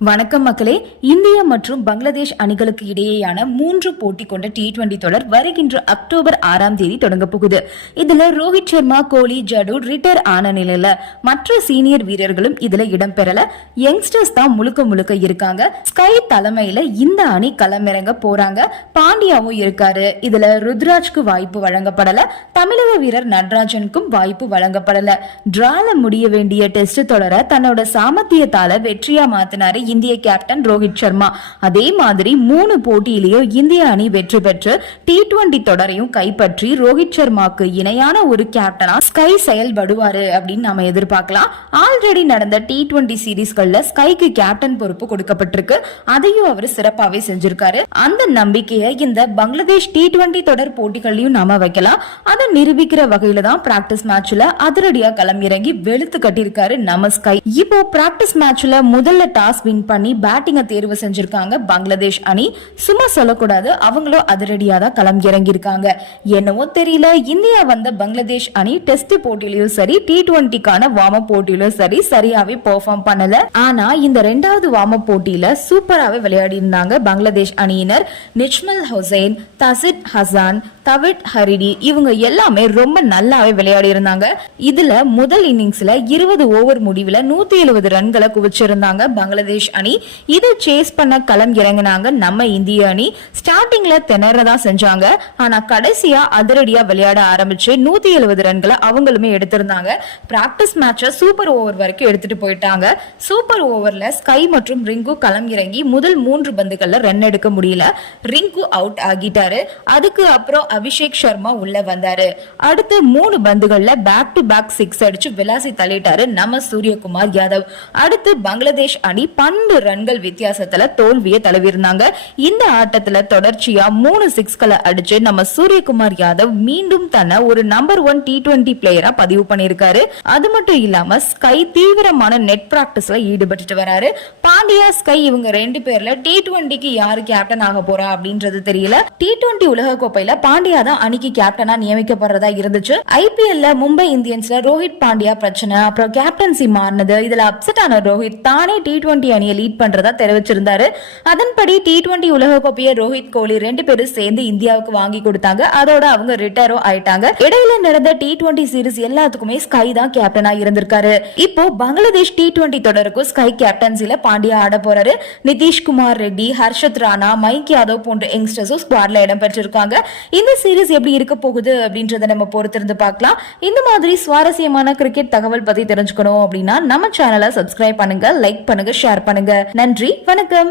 வணக்கம் மக்களே இந்தியா மற்றும் பங்களாதேஷ் அணிகளுக்கு இடையேயான மூன்று போட்டி கொண்ட டி டுவெண்டி தொடர் வருகின்ற அக்டோபர் ஆறாம் தேதி தொடங்க போகுது. இதுல ரோஹித் சர்மா கோலி ஜடு ரிட்டையர் ஆன நிலையில மற்ற சீனியர் வீரர்களும் இதுல இடம்பெறல யங்ஸ்டர்ஸ் தான் முழுக்க முழுக்க இருக்காங்க. ஸ்கை தலைமையில இந்த அணி களமிறங்க போறாங்க. பாண்டியாவும் இருக்காரு. இதுல ருத்ராஜ்க்கு வாய்ப்பு வழங்கப்படல. தமிழக வீரர் நடராஜனுக்கும் வாய்ப்பு வழங்கப்படல. டிரால முடிய வேண்டிய டெஸ்ட் தொடர தன்னோட சாமர்த்தியத்தால வெற்றியா மாத்தினாரு இந்திய கேப்டன் ரோஹித் சர்மா. அதே மாதிரி மூணு போட்டியிலேயும் இந்திய அணி வெற்றி பெற்று டி டுவெண்டி தொடரையும் கைப்பற்றி ரோஹித் சர்மாக்கு இணையான ஒரு கேப்டனா ஸ்கை செயல்படுவாரு அப்படின்னு நாம எதிர்பார்க்கலாம். ஆல்ரெடி நடந்த டி டுவெண்டி சீரீஸ்கள்ல ஸ்கைக்கு கேப்டன் பொறுப்பு கொடுக்கப்பட்டிருக்கு. அதையும் அவர் சிறப்பாவே செஞ்சிருக்காரு. அந்த நம்பிக்கையை இந்த பங்களாதேஷ் டி டுவெண்டி தொடர் போட்டிகள்லையும் நாம வைக்கலாம். அதை நிரூபிக்கிற வகையில தான் பிராக்டிஸ் மேட்ச்ல அதிரடியா களம் இறங்கி வெளுத்து கட்டியிருக்காரு நம்ம ஸ்கை இப்போ பிராக்டிஸ் மேட்ச்ல முதல்ல டாஸ் வின் பண்ணி பேட்டிங்கை தேர்வு செஞ்சிருக்காங்க பங்களாதேஷ் அணி. சும்மா சொல்லக்கூடாது அவங்களும் அதிரடியாக தான் களம் இறங்கியிருக்காங்க. என்னவோ தெரியல இந்தியா வந்த பங்களாதேஷ் அணி டெஸ்ட் போட்டியிலும் சரி டி டுவெண்ட்டிக்கான வார்ம் அப் போட்டியிலும் சரி சரியாவே பெர்ஃபார்ம் பண்ணல. ஆனா இந்த ரெண்டாவது வார்ம் அப் போட்டியில சூப்பராகவே விளையாடி இருந்தாங்க பங்களாதேஷ் அணியினர் நிஜ்மல் ஹுசைன் தசித் ஹசான் தவிட் ஹரிடி இவங்க எல்லாமே ரொம்ப நல்லாவே விளையாடி இருந்தாங்க இதுல முதல் இன்னிங்ஸ்ல இருபது ஓவர் முடிவுல நூத்தி எழுபது ரன்களை குவிச்சிருந்தாங்க பங்களாதேஷ் பங்களாதேஷ் அணி. இதை சேஸ் பண்ண களம் இறங்கினாங்க நம்ம இந்திய அணி. ஸ்டார்டிங்ல திணறதா செஞ்சாங்க. ஆனா கடைசியா அதிரடியா விளையாட ஆரம்பிச்சு நூத்தி எழுபது ரன்களை அவங்களுமே எடுத்திருந்தாங்க. பிராக்டிஸ் மேட்ச சூப்பர் ஓவர் வரைக்கும் எடுத்துட்டு போயிட்டாங்க. சூப்பர் ஓவர்ல ஸ்கை மற்றும் ரிங்கு களம் இறங்கி முதல் மூன்று பந்துகள்ல ரன் எடுக்க முடியல. ரிங்கு அவுட் ஆகிட்டாரு. அதுக்கு அப்புறம் அபிஷேக் சர்மா உள்ள வந்தாரு. அடுத்து மூணு பந்துகள்ல பேக் டு பேக் சிக்ஸ் அடிச்சு விளாசி தள்ளிட்டாரு நம்ம சூரியகுமார் யாதவ். அடுத்து பங்களாதேஷ் அணி பன் பன்னெண்டு ரன்கள் வித்தியாசத்துல தோல்வியை தழுவிருந்தாங்க இந்த ஆட்டத்துல தொடர்ச்சியா மூணு சிக்ஸ்களை அடிச்சு நம்ம சூரியகுமார் யாதவ் மீண்டும் தன்னை ஒரு நம்பர் ஒன் டி டுவெண்டி பிளேயரா பதிவு பண்ணியிருக்காரு. அது மட்டும் இல்லாம ஸ்கை தீவிரமான நெட் பிராக்டிஸ்ல ஈடுபட்டுட்டு வராரு. பாண்டியா ஸ்கை இவங்க ரெண்டு பேர்ல டி டுவெண்டிக்கு யாரு கேப்டன் ஆக போறா அப்படின்றது தெரியல. டி டுவெண்டி உலக கோப்பையில பாண்டியா தான் அணிக்கு கேப்டனா நியமிக்கப்படுறதா இருந்துச்சு. ஐபிஎல்ல மும்பை இந்தியன்ஸ்ல ரோஹித் பாண்டியா பிரச்சனை அப்புறம் கேப்டன்சி மாறினது இதுல அப்செட் ஆன ரோஹித் தானே டி டுவெண்ட்டி அணியை லீட் பண்றதா தெரிவிச்சிருந்தாரு. அதன்படி டி டுவெண்டி உலக கோப்பையை ரோஹித் கோலி ரெண்டு பேரும் சேர்ந்து இந்தியாவுக்கு வாங்கி கொடுத்தாங்க. அதோட அவங்க ரிட்டையரும் ஆயிட்டாங்க. இடையில நடந்த டி டுவெண்டி சீரிஸ் எல்லாத்துக்குமே ஸ்கை தான் கேப்டனா இருந்திருக்காரு. இப்போ பங்களாதேஷ் டி டுவெண்டி தொடருக்கும் ஸ்கை கேப்டன்சில பாண்டியா ஆட போறாரு. நிதிஷ்குமார் ரெட்டி ஹர்ஷத் ராணா மைக் யாதவ் போன்ற யங்ஸ்டர்ஸும் ஸ்குவாட்ல இடம் பெற்றிருக்காங்க. இந்த சீரிஸ் எப்படி இருக்க போகுது அப்படின்றத நம்ம பொறுத்திருந்து பார்க்கலாம். இந்த மாதிரி சுவாரஸ்யமான கிரிக்கெட் தகவல் பத்தி தெரிஞ்சுக்கணும் அப்படின்னா நம்ம சேனலை சப்ஸ்கிரைப் பண்ணுங்க லைக் பண்ணுங்க ஷேர் பண்ணுங்க. பண்ணுங்க நன்றி வணக்கம்.